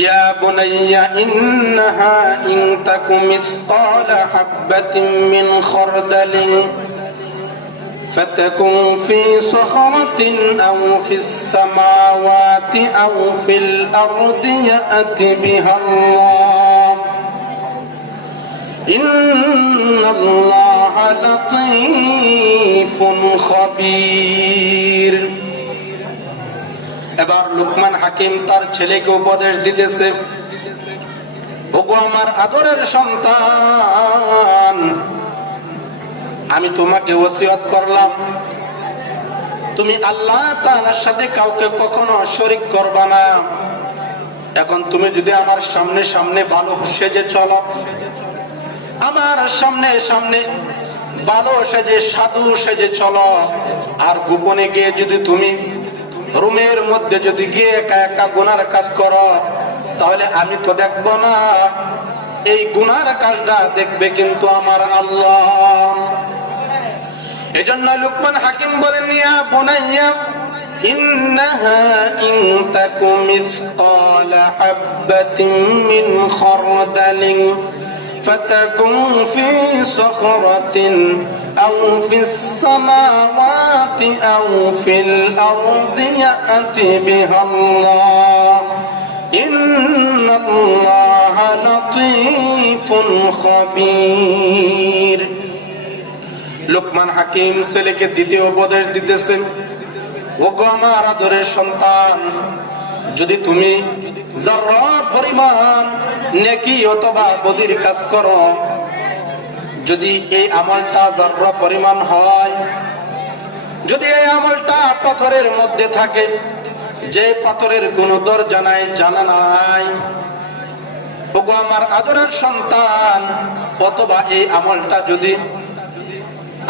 يا بني إنها إن تك مثقال حبة من خردل فتكن في صخرة أو في السماوات أو في الأرض يأت بها الله. إن الله لطيف خبير. এবার লুকমান হাকিম তার ছেলেকে উপদেশ দিতেছে। ওগো আমার আদরের সন্তান, আমি তোমাকে ওসিয়ত করলাম। তুমি আল্লাহ তাআলার সাথে কাউকে কখনো শরিক করবা না। এখন তুমি যদি আমার সামনে সামনে ভালো সেজে চলো। আমার সামনে সামনে ভালো সেজে, সাধু সেজে চলো। আর গোপনে গিয়ে যদি তুমি রুমের মধ্যে যদি গিয়ে একা একা গুনার কাজ করো তাহলে আমি তো দেখবো না এই গুনার কাজটা দেখবে কিন্তু আমার আল্লাহ এজন্য লুকমান হাকিম বলেন ইয়া বুনাইয়া إنها إن تك مثقال حبة من خردل فتكن في صخرة أو في السماوات أو في الأرض يأت بها الله إن الله لطيف خبير লোকমান হাকিম ছেলেকে দ্বিতীয় উপদেশ দিতেছেন ওগো আমার আদরের সন্তান যদি তুমি যারা পরিমাণ নেকি অথবা বদির কাজ করো যদি এই আমলটা যারা পরিমাণ হয়, যদি এই আমলটা পাথরের মধ্যে থাকে, যে পাথরের গুণদর জানায় জানা নাই, ওগো আমার আদরের সন্তান, অথবা এই আমলটা যদি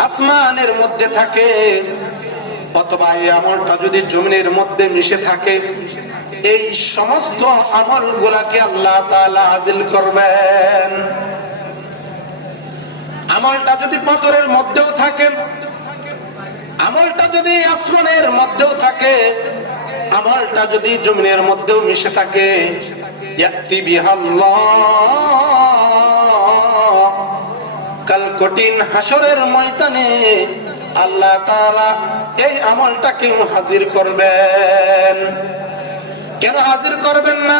আসমানের মধ্যে থাকে, অথবা এই আমলটা যদি জমিনের মধ্যে মিশে থাকে, এই সমস্ত আমল গুলাকে আল্লাহ হাজিল করবেন। আমলটা যদি পাথরের মধ্যেও থাকে, আমলটা যদি আসমানের মধ্যেও থাকে, আমলটা যদি জমিনের মধ্যেও মিশে থাকে কাল কঠিন হাসরের ময়দানে আল্লাহ তাআলা এই আমলটাকে হাজির করবেন। কেন হাজির করবেন না?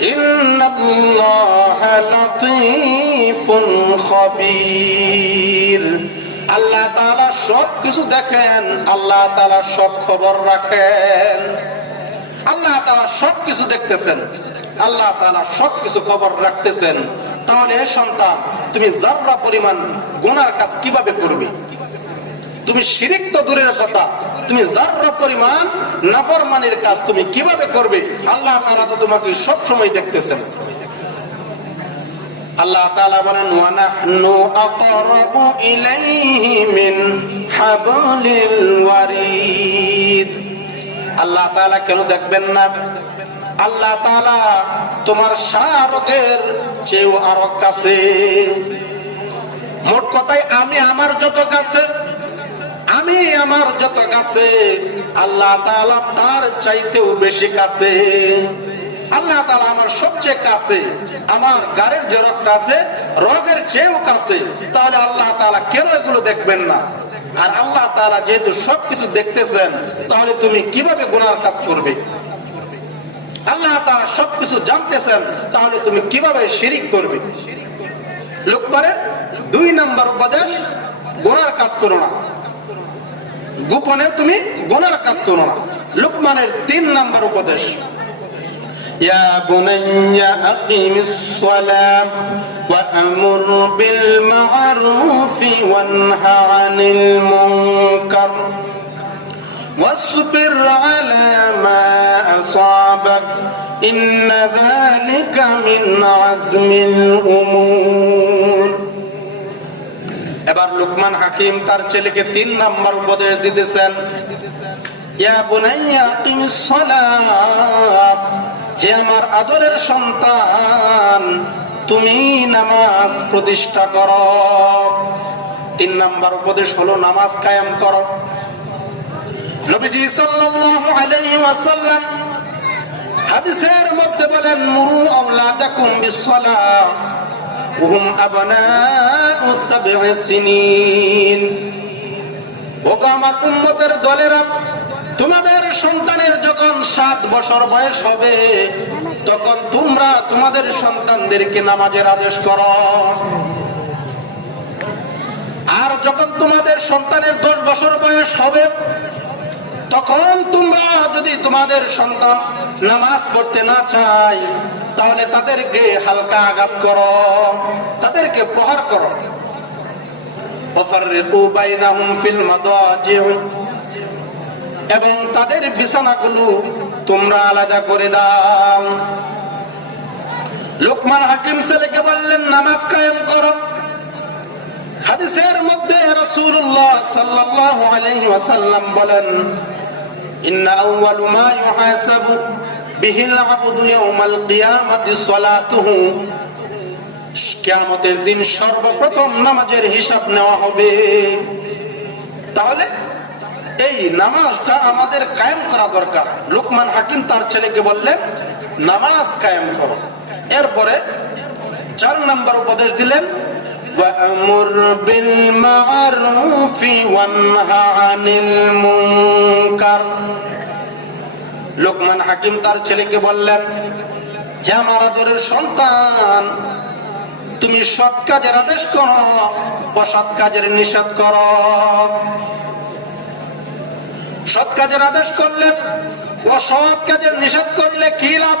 ইন্নাল্লাহা লাতীফুন খাবীর। আল্লাহ তাআলা সব কিছু দেখেন, আল্লাহ তাআলা সব খবর রাখেন। আল্লাহ তাআলা সব কিছু দেখতেছেন, আল্লাহ তাআলা সব কিছু খবর রাখতেছেন। তাহলে সন্তান, তুমি যার্রা পরিমাণ গুনার কাজ কীভাবে করবে? তুমি শিরিক তো দূরের কথা। তুমি যার্রা পরিমাণ নাফরমানের কাজ তুমি কীভাবে করবে, আল্লাহ তাআলা তো তোমাকে সব সময় দেখতেছেন। আল্লাহ তাআলা বলেন ওয়া আকরাবু ইলাইহি মিন হাবলিল ওয়ারিদ। আল্লাহ তাআলা কেন দেখবেন না? আল্লাহ তাআলা তোমার শাহরকের চেয়েও আরও কাছে। মোট কথাই আমি আমার যত কাছে আমি আমার যত কাছে, আল্লাহ তাআলা তার চাইতেও বেশি কাছে। আল্লাহ তালা আমার সবচেয়ে কাছে, আমার গাড়ির যে রোগটা আছে, রোগের চেয়েও কাছে। তাহলে আল্লাহ তাআলা কেন এগুলো দেখবেন না? আর আল্লাহ তালা যেহেতু সবকিছু দেখতেছেন, তাহলে তুমি কীভাবে গুনার কাজ করবে? আল্লাহ তাআলা সবকিছু জানতেছেন, তাহলে তুমি কীভাবে শিরিক করবে? লোকমানের দুই নম্বর উপদেশ, গোনার কাজ করো না। গোপনে তুমি গোনার কাজ করো না লোকমানের তিন নম্বর উপদেশ يا بني أقم الصلاة وأمر بالمعروف وانه عن المنكر واصبر على ما أصابك إن ذلك من عزم الأمور এবার লুকমান হাকিম তার ছেলেকে তিন নাম্বার উপদেশ দিতেছেন। হে আমার আদরের সন্তান, তুমি নামাজ প্রতিষ্ঠা করো। তিন নাম্বার উপদেশ হলো নামাজ কায়েম করো। নবীজি সাল্লাল্লাহু আলাইহি ওয়াসাল্লাম হাদিসের মধ্যে বলেন মুরু আওলাদাকুম বিসসালাহ ওগো আমার উম্মতের দলেরা, তোমাদের সন্তানের যখন সাত বছর বয়স হবে, তখন তোমরা তোমাদের সন্তানদেরকে নামাজের আদেশ করো। আর যখন তোমাদের সন্তানের দশ বছর বয়স হবে, তখন তোমরা যদি তোমাদের সন্তান নামাজ পড়তে না চাই তাহলে তাদেরকে হালকা আঘাত করো, তাদেরকে প্রহার করো। এবং তাদের বিছানাগুলো তোমরা আলাদা করে দাও। লোকমান হাকিম ছেলেকে বললেন, নামাজ কায়েম কর। হাদিসের মধ্যে রাসূলুল্লাহ সাল্লাল্লাহু আলাইহি ওয়াসাল্লাম বলেন, ইন্না আউয়ালু মা ইউহাসাবু। বিহিল আবদু ইয়াউমাল কিয়ামাতি সালাতুহু কিয়ামতের দিন সর্বপ্রথম নামাজের হিসাব নেওয়া হবে তাহলে এই নামাজটা আমাদের কায়েম করা দরকার লোকমান হাকিম তার ছেলেকে বললেন নামাজ কায়েম করো এরপরে চার নম্বর উপদেশ দিলেন وأمر بالمعروف وانه عن المنكر লোকমান হাকিম তার ছেলেকে বললেন হে আমার আদরের সন্তান, তুমি সৎ কাজের আদেশ করো, অসৎ কাজের নিষেধ করো। সৎ কাজের আদেশ করলে, অসৎ কাজের নিষেধ করলে কি লাভ?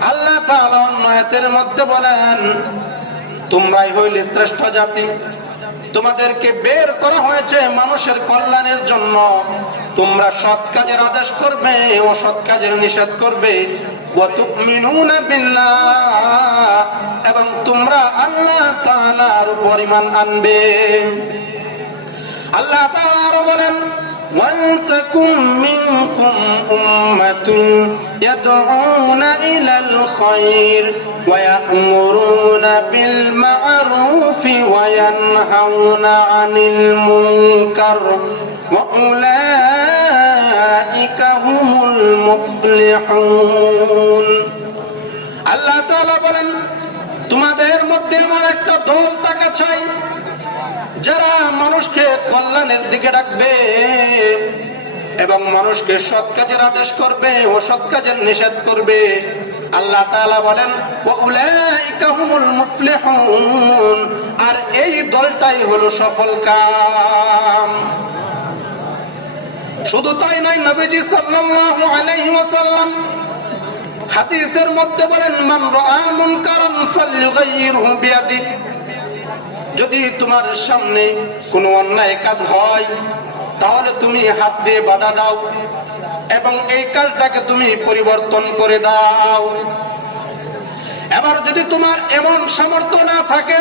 আল্লাহ তাআলা অন্য মধ্যে বলেন, তোমরাই হইলে শ্রেষ্ঠ জাতি। তোমাদেরকে বের করা হয়েছে মানুষের কল্যাণের জন্য। তোমরা সৎ কাজের আদেশ করবে ও সৎ কাজের নিষেধ করবে। এবং তোমরা আল্লাহ তাআলার পরিমাণ আনবে। আল্লাহ তাআলা আরও বলেন ولتكن منكم أمة يدعون إلى الخير ويأمرون بالمعروف وينهون عن المنكر وأولئك هم المفلحون আল্লাহ তাআলা বলেন তোমাদের মধ্যে আমার একটা দল তাকা চাই যারা মানুষকে কল্যাণের দিকে ডাকবে এবং মানুষকে সৎ কাজের আদেশ করবে ও সৎ কাজের নিষেধ করবে, আল্লাহ তাআলা বলেন আর এই দলটাই হলো সফল কাম। শুধু তাই নয়, নবীজি সাল্লাল্লাহু আলাইহি ওয়াসাল্লাম হাদিসের মধ্যে বলেন, মান রাআ মুনকারান ফালইউগাইয়িরহু বিয়াদিহি যদি তোমার সামনে কোনো অন্যায় কাজ হয়, তাহলে তুমি হাত দিয়ে বাধা দাও এবং এই কাজটাকে তুমি পরিবর্তন করে দাও। এবার যদি তোমার এমন সামর্থ্য না থাকে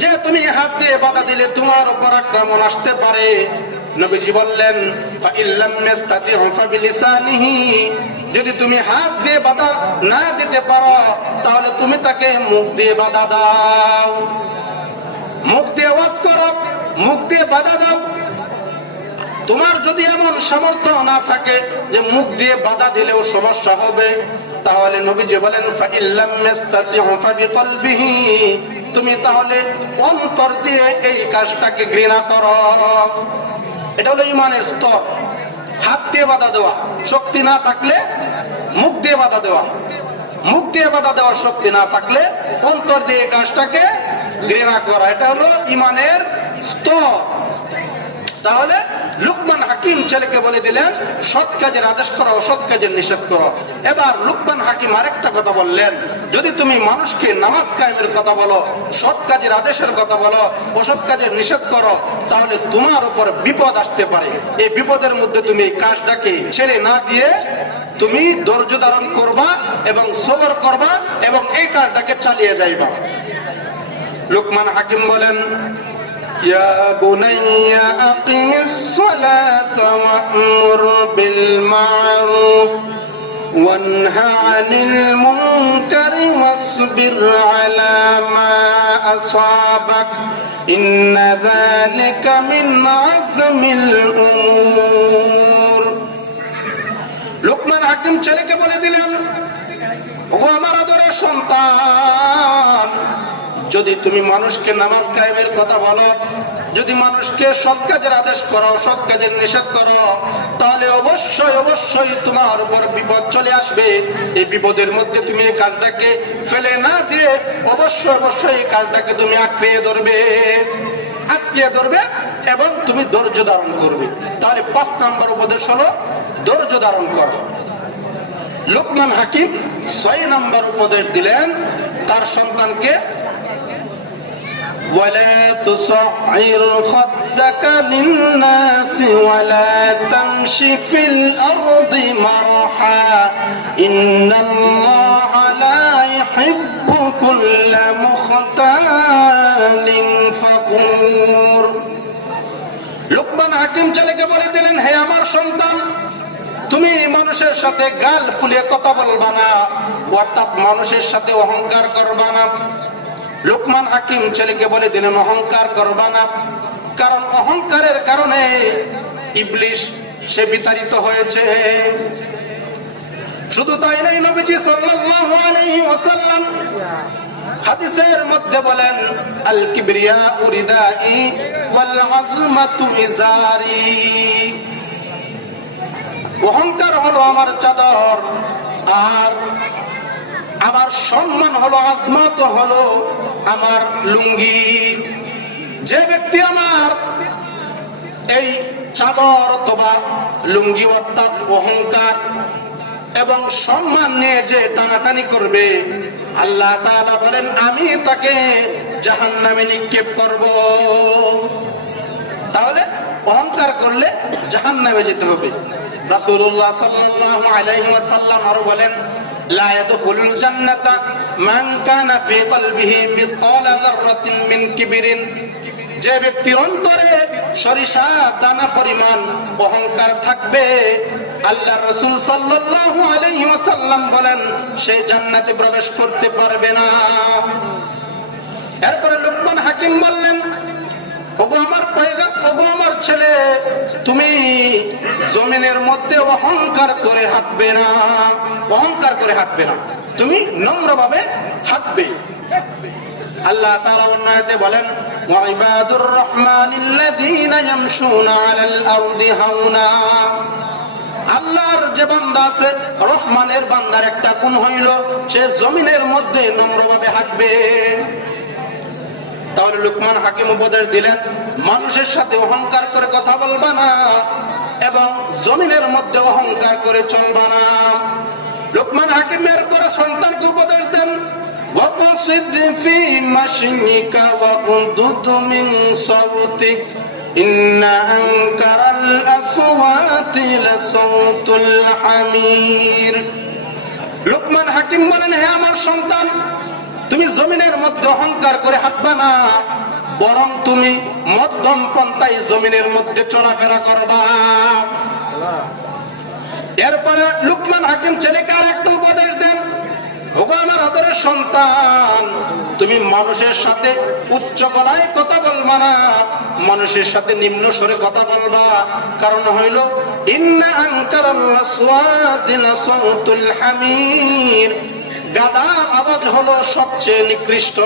যে তুমি হাত দিয়ে বাধা দিলে তোমার উপর আক্রমণ আসতে পারে, নবীজি বললেন যদি তুমি হাত দিয়ে বাধা না দিতে পারো, তাহলে তুমি তাকে মুখ দিয়ে বাধা দাও। মুখ দিয়ে ওয়াজ করো, মুখ দিয়ে বাধা দাও। তোমার যদি এমন সামর্থ্য না থাকে যে মুখ দিয়ে বাধা দিলেও সমস্যা হবে, তাহলে নবীজি বলেন তুমি তাহলে অন্তর দিয়ে এই কাজটাকে ঘৃণা করো। এটা হলো ইমানের স্তর। হাত দিয়ে বাধা দেওয়া, শক্তি না থাকলে মুখ দিয়ে বাধা দেওয়া। মুখ দিয়ে বাধা দেওয়ার শক্তি না থাকলে অন্তর দিয়ে কাজটাকে ঘৃণা করা, এটা হলো ইমানের স্তর। তাহলে লুকমান হাকিম ছেলেকে বলে দিলেন, সৎ কাজের আদেশ করো, অসৎ কাজের নিষেধ করো। এবার লুকমান হাকিম আরেকটা কথা বললেন, যদি তুমি মানুষকে নামাজ কায়েমের কথা বলো, সৎ কাজের আদেশের কথা বলো, অসৎ কাজের নিষেধ করো, তাহলে তোমার উপর বিপদ আসতে পারে। এই বিপদের মধ্যে তুমি এই কাজটাকে ছেড়ে না দিয়ে তুমি ধৈর্য ধারণ করবা এবং সবর করবা এবং এই কাজটাকে চালিয়ে যাইবা। লুকমান হাকিম বলেন يا بني أقم الصلاة وأمر بالمعروف وانه عن المنكر واصبر على ما أصابك إن ذلك من عزم الأمور লোকমান হাকিম ছেলেকে বলে দিলেন ও আমার আদরের সন্তান যদি তুমি মানুষকে নামাজ কায়েমের কথা বলো, যদি মানুষকে সৎ কাজের আদেশ করো, সৎ কাজের নিষেধ করো, তাহলে অবশ্যই অবশ্যই তোমার উপর বিপদ চলে আসবে। এই বিপদের মধ্যে তুমি এই কাজটাকে ফেলে না দিয়ে অবশ্যই অবশ্যই এই কাজটাকে তুমি আঁকড়িয়ে ধরবে। আঁকড়িয়ে ধরবে এবং তুমি ধৈর্য ধারণ করবে। তাহলে পাঁচ নম্বর উপদেশ হলো, ধৈর্য ধারণ করো। লোকমান হাকিম ছয় নাম্বার উপদেশ দিলেন, তার সন্তানকে ولا تصعر خدك للناس ولا تمش في الأرض مرحا إن الله لا يحب كل مختال فخور লোকমান হাকিম ছেলেকে বলে দিলেন হে আমার সন্তান তুমি মানুষের সাথে গাল ফুলিয়ে কথা বলবা না অর্থাৎ মানুষের সাথে অহংকার করবা না লোকমান হাকিম ছেলেকে বলে দিলেন, অহংকার করবা না। কারণ অহংকারের কারণে ইবলিশ সে বিতাড়িত হয়েছে। শুধু তাই নাই নবীজি সাল্লাল্লাহু আলাইহি ওয়াসাল্লাম হাদিসের মধ্যে বলেন আল কিবরিয়া উরিদাই ওয়াল আজমাতু ইজারি। অহংকার হলো আমার চাদর, আর আমার সম্মান হলো আজমাত হলো আমার লুঙ্গি। যে ব্যক্তি আমার এই চাদর অথবা লুঙ্গি অর্থাৎ অহংকার এবং সম্মান নিয়ে যে টানাটানি করবে, আল্লাহ তাআলা বলেন, আমি তাকে জাহান নামে নিক্ষেপ করব। তাহলে অহংকার করলে জাহান নামে যেতে হবে। রাসূলুল্লাহ সাল্লাল্লাহু আলাইহি আরও বলেন لا يدخل الجنة من كان في قلبه مثقال ذرة من كبر যে ব্যক্তির অন্তরে সরিষা দানা পরিমাণ অহংকার থাকবে আল্লাহ রসুল সাল্লাল্লাহু আলাইহি ওয়াসাল্লাম বলেন সে জান্নাতে প্রবেশ করতে পারবে না এরপরে লোকমান হাকিম বললেন ওগো আমার পয়গা ওগো আমার ছেলে, তুমি জমিনের মধ্যে অহংকার করে হাঁটবে না। অহংকার করে হাঁটবে না। তুমি নম্রভাবে হাঁটবে। আল্লাহ তাআলা অন্য আয়াতে বলেন ওয়াইবাদুর রহমানিল্লাযীনা ইয়ামশুনা আলাল আরদি হাওনা আল্লাহর যে বান্দা আছে, রহমানের বান্দার একটা গুণ হইল, সে জমিনের মধ্যে নম্রভাবে হাঁটবে। তাহলে লুকমান হাকিম উপদেশ দিলেন মানুষের সাথে অহংকার করে কথা বলবা না এবং জমিনের মধ্যে অহংকার করে চলবা না লোকমান হাকিমের পরে সন্তানকে উপদেশ দেন وقصد في مشيك وغضض من صوتك إن أنكر الأصوات لصوت الحمير লোকমান হাকিম বলেন হে আমার সন্তান তুমি জমিনের মধ্যে অহংকার করে হাঁটবা না বরং তুমি মধ্যম পন্থায় জমিনের মধ্যে চলাফেরা করবা এরপরে লুকমান হাকিম ছেলেকে আর একটা উপদেশ দেন, ওগো আমার আদরের সন্তান, তুমি মানুষের সাথে উচ্চ গলায় কথা বলবা না, মানুষের সাথে নিম্ন স্বরে কথা বলবা। কারণ হইল, ইন্না আনকার সাউতুল হামির। গাদার আবাদ হলো সবচেয়ে নিকৃষ্ট।